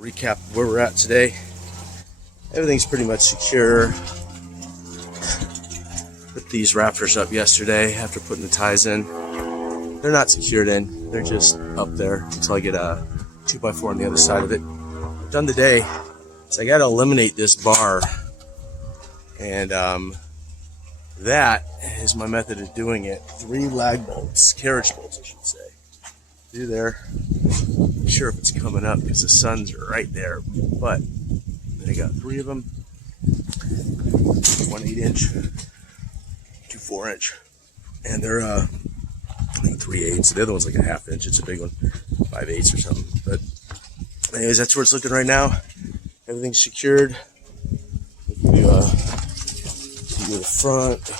Recap where we're at today. Everything's pretty much secure. Put these rafters up yesterday after putting the ties in. They're not secured in, they're just up there until I get a 2x4 on the other side of it. Done today, so I got to eliminate this bar, and that is my method of doing it. 3 lag bolts, carriage bolts I should say, through there. Not sure if it's coming up because the sun's right there, but I got 3 of them. One 8-inch, 2 4-inch, and they're I think 3/8. The other one's like a 1/2 inch. It's a big one, 5/8 or something. But anyways, that's where it's looking right now. Everything's secured. You go to the front.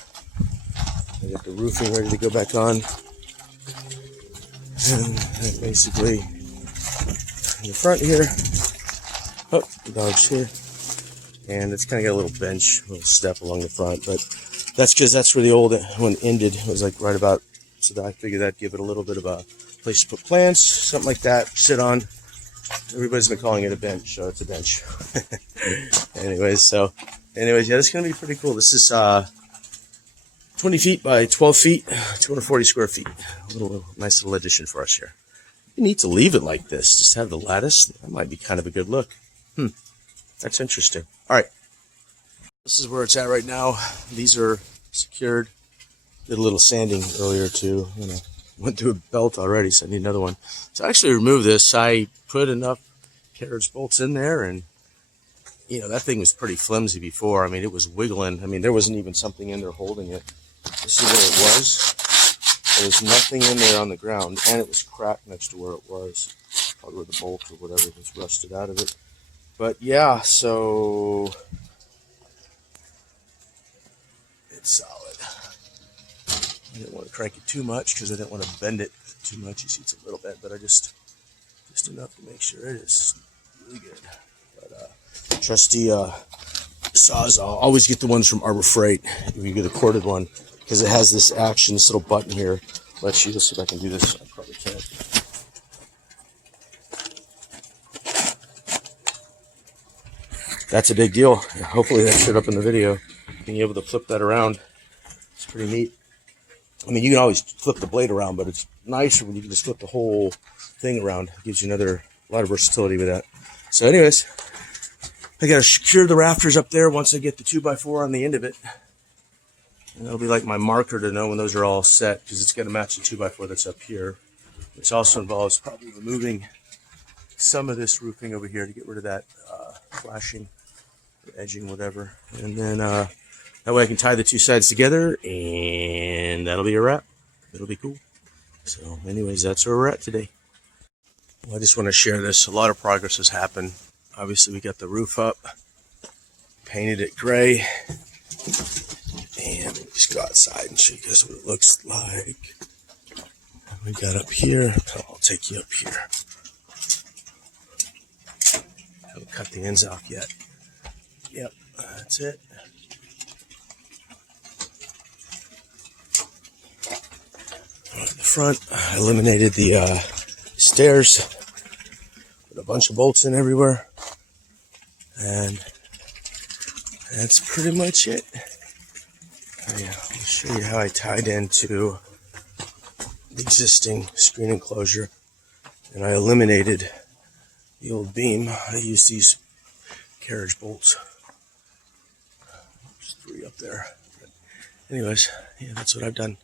I got the roofing ready to go back on. And basically in the front here. Oh, the dog's here. And it's kind of got a little bench, a little step along the front, but that's because that's where the old one ended. It was like right about, so I figured that'd give it a little bit of a place to put plants, something like that, sit on. Everybody's been calling it a bench, so it's a bench. anyways, yeah, this is going to be pretty cool. This is 20 feet by 12 feet, 240 square feet. A little nice little addition for us here. You need to leave it like this, just have the lattice. That might be kind of a good look. That's interesting. All right, this is where it's at right now. These are secured. Did a little sanding earlier too. Went through a belt already, so I need another one. So I actually removed this. I put enough carriage bolts in there, and that thing was pretty flimsy before. I mean, it was wiggling. I mean, there wasn't even something in there holding it. This is where it was. There was nothing in there on the ground, and it was cracked next to where it was, probably where the bolt or whatever was rusted out of it. But yeah, so it's solid. I didn't want to crank it too much because I didn't want to bend it too much. You see it's a little bit, but I just enough to make sure it is really good. But trusty Sawzall, always get the ones from Arbor Freight if you get a corded one, because it has this action, this little button here. Let's see if I can do this. I probably can't. That's a big deal. Hopefully that showed up in the video. Being able to flip that around, it's pretty neat. I mean, you can always flip the blade around, but it's nicer when you can just flip the whole thing around. It gives you a lot of versatility with that. So anyways, I got to secure the rafters up there once I get the 2x4 on the end of it. And that'll be like my marker to know when those are all set, because it's got to match the 2x4 that's up here. Which also involves probably removing some of this roofing over here to get rid of that flashing, edging, whatever. And then that way I can tie the 2 sides together, and that'll be a wrap. It'll be cool. So anyways, that's where we're at today. Well, I just want to share this. A lot of progress has happened. Obviously, we got the roof up, painted it gray, and just go outside and show you guys what it looks like. We got up here. I'll take you up here. Haven't cut the ends off yet. Yep, that's it. At the front, I eliminated the stairs. Put a bunch of bolts in everywhere. And that's pretty much it. I'll show you how I tied into the existing screen enclosure. And I eliminated the old beam. I used these carriage bolts. There's 3 up there. But anyways, yeah, that's what I've done.